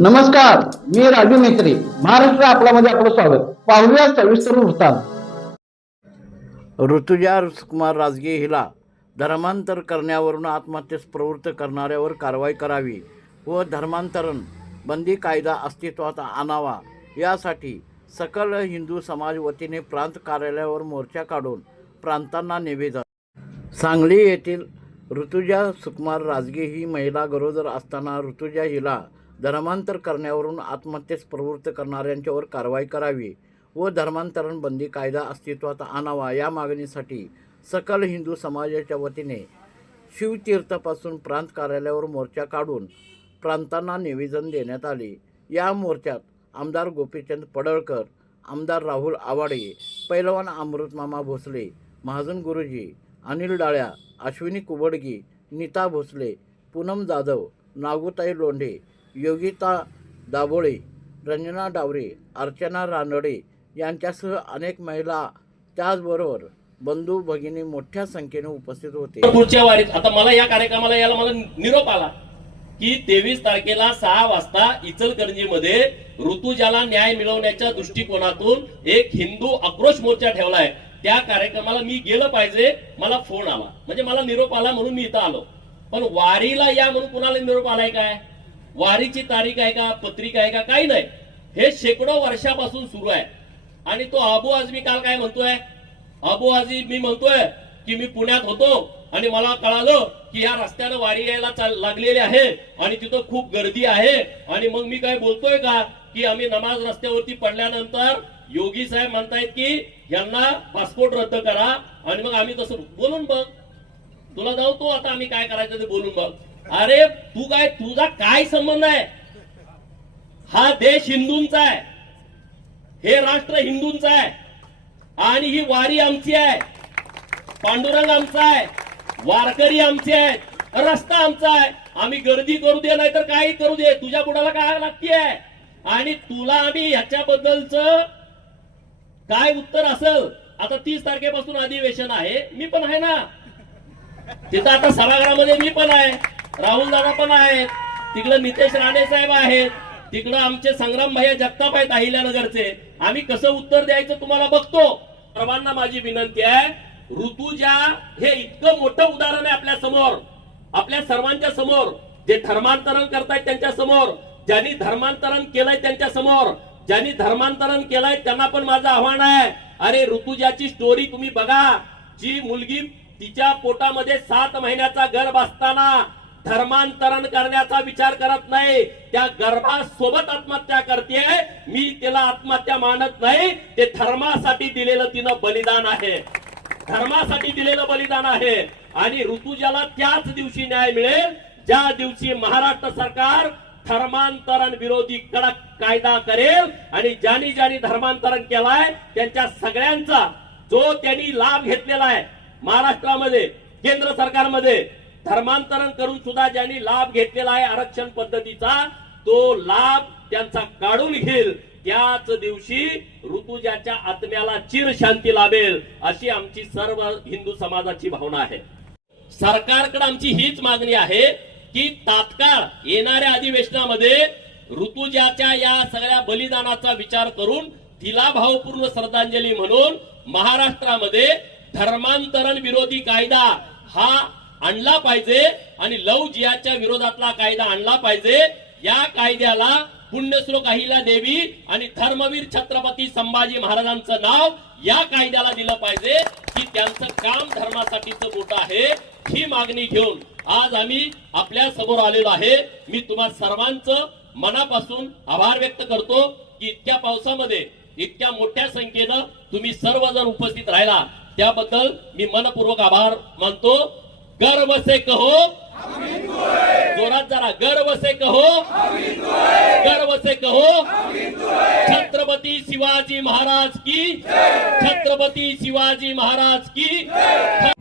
नमस्कार मी राजू मेत्री महाराष्ट्र आपल्यामध्ये आपलं स्वागत. पाहूया सविस्तर वृत्तांत. ऋतुजा सुकुमार राजगे हिला धर्मांतर करण्यावरून आत्महत्येस प्रवृत्त करणाऱ्यावर कारवाई करावी व धर्मांतरण बंदी कायदा अस्तित्वात आणावा यासाठी सकल हिंदू समाज वतीने प्रांत कार्यालयावर मोर्चा काढून प्रांतांना निवेदन. सांगली येथील ऋतुजा सुकुमार राजगे ही महिला गरोदर असताना ऋतुजा हिला धर्मांतर करण्यावरून आत्महत्येस प्रवृत्त करणाऱ्यांच्यावर कारवाई करावी व धर्मांतरण बंदी कायदा अस्तित्वात आणावा या मागणीसाठी सकल हिंदू समाजाच्या वतीने शिवतीर्थापासून प्रांत कार्यालयावर मोर्चा काढून प्रांतांना निवेदन देण्यात आले. या मोर्चात आमदार गोपीचंद पडळकर आमदार राहुल आवाडे पैलवान अमृतमामा भोसले महाजन गुरुजी अनिल डाळ्या अश्विनी कुबडगी नीता भोसले पूनम जाधव नागुताई लोंढे योगिता दाभोळे रंजना डावरे अर्चना रानडे यांच्यासह अनेक महिला त्याचबरोबर बंधू भगिनी मोठ्या संख्येने उपस्थित होते. पुढच्या वारीत आता मला या कार्यक्रमाला यायला मला निरोप आला की तेवीस तारखेला सहा वाजता इचलकरंजीमध्ये ऋतुजाला न्याय मिळवण्याच्या दृष्टिकोनातून एक हिंदू आक्रोश मोर्चा ठेवलाय. त्या कार्यक्रमाला मी गेलं पाहिजे मला फोन आला. म्हणजे मला निरोप आला म्हणून मी इथं आलो. पण वारीला या म्हणून कुणाला निरोप आलाय काय? वारीची तारीख आहे का पत्रिका आहे का काही नाही. हे शेकडो वर्षापासून सुरू आहे. आणि तो अबू आजमी काल काय म्हणतोय? अबू आजी मी म्हणतोय की मी पुण्यात होतो आणि मला कळालं की या रस्त्यानं वारी यायला लागलेली आहे आणि तिथं खूप गर्दी आहे. आणि मग मी काय बोलतोय का की आम्ही नमाज रस्त्यावरती पडल्यानंतर योगी साहेब म्हणतायत की यांना पासपोर्ट रद्द करा आणि मग आम्ही तसं बोलून बघ. तुला जाऊ तो आता आम्ही काय करायचं ते बोलून बघ. अरे तू काय तुझा काय संबंध आहे? हा देश हिंदूंचा आहे. हे राष्ट्र हिंदूंचा आहे. आणि ही वारी आमची आहे. पांडुरंग आमचा आहे. वारकरी आमचे आहेत. रस्ता आमचा आहे. आम्ही गर्दी करू दे नाही तर काही करू दे. तुझ्या बुडाला काय लागते आणि तुला आम्ही ह्याच्याबद्दलच काय उत्तर असल? आता तीस तारखेपासून अधिवेशन आहे. मी पण आहे ना. तिथं आता सभागृहामध्ये मी पण आहे. राहुल दादा पण आहेत. तिकडं नितेश राणे साहेब आहेत. तिकडं आमचे संग्राम भैया जगताप आहेत अहिल्यानगरचे. आम्ही कसं उत्तर द्यायचं तुम्हाला बघतो. सर्वांना माझी विनंती आहे ऋतुजा हे इतकं मोठं उदाहरण आहे आपल्यासमोर. आपल्या सर्वांच्या समोर. जे धर्मांतरण करतायत त्यांच्यासमोर. ज्यांनी धर्मांतरण केलंय त्यांच्यासमोर. ज्यांनी धर्मांतरण केलंय त्यांना पण माझं आव्हान आहे. अरे ऋतुजाची स्टोरी तुम्ही बघा. जी मुलगी तिच्या पोटामध्ये सात महिन्याचा गर्भ असताना धर्मांतरण करण्याचा विचार करत नाही. त्या गर्भासोबत आत्महत्या करते मी तिला आत्महत्या मानत नाही. ते धर्मासाठी दिलेलं तिनं बलिदान आहे. धर्मासाठी दिलेलं बलिदान आहे. आणि ऋतुजाला त्याच दिवशी न्याय मिळेल. ज्या दिवशी महाराष्ट्र सरकार धर्मांतरण विरोधी कडक कायदा करेल आणि ज्यांनी ज्यांनी धर्मांतरण केलाय त्यांच्या सगळ्यांचा जो त्यांनी लाभ घेतलेला आहे महाराष्ट्रामध्ये केंद्र सरकारमध्ये धर्मांतरण करून सुद्धा ज्यांनी लाभ घेतलेला आहे आरक्षण पद्धतीचा तो लाभ त्यांचा काढून घेईल. त्याच दिवशी ऋतुजाच्या आत्म्याला चिर शांती लाभेल अशी आमची सर्व हिंदू समाजाची भावना आहे. सरकारकडे आमची हीच मागणी आहे की तात्काळ येणाऱ्या अधिवेशनामध्ये ऋतुजाच्या या सगळ्या बलिदानाचा विचार करून तिला भावपूर्ण श्रद्धांजली म्हणून महाराष्ट्रामध्ये धर्मांतरण विरोधी कायदा हा आणला पाहिजे आणि लव जियाच्या विरोधातला कायदा आणला पाहिजे. या कायद्याला पुण्यश्लोक अहिला देवी आणि धर्मवीर छत्रपती संभाजी महाराजांचं नाव या कायद्याला दिलं पाहिजे. की त्यांचं काम धर्मासाठीच मोठं आहे. ही मागणी घेऊन आज आम्ही आपल्यासमोर आलेलो आहे. मी तुम्हा सर्वांचं मनापासून आभार व्यक्त करतो की इतक्या पावसामध्ये इतक्या मोठ्या संख्येनं तुम्ही सर्वजण उपस्थित राहिला. त्याबद्दल मी मनपूर्वक आभार मानतो. गर्व से कहो जोरात जरा गर्व से कहो गर्व से कहो छत्रपती शिवाजी महाराज की छत्रपती शिवाजी महाराज की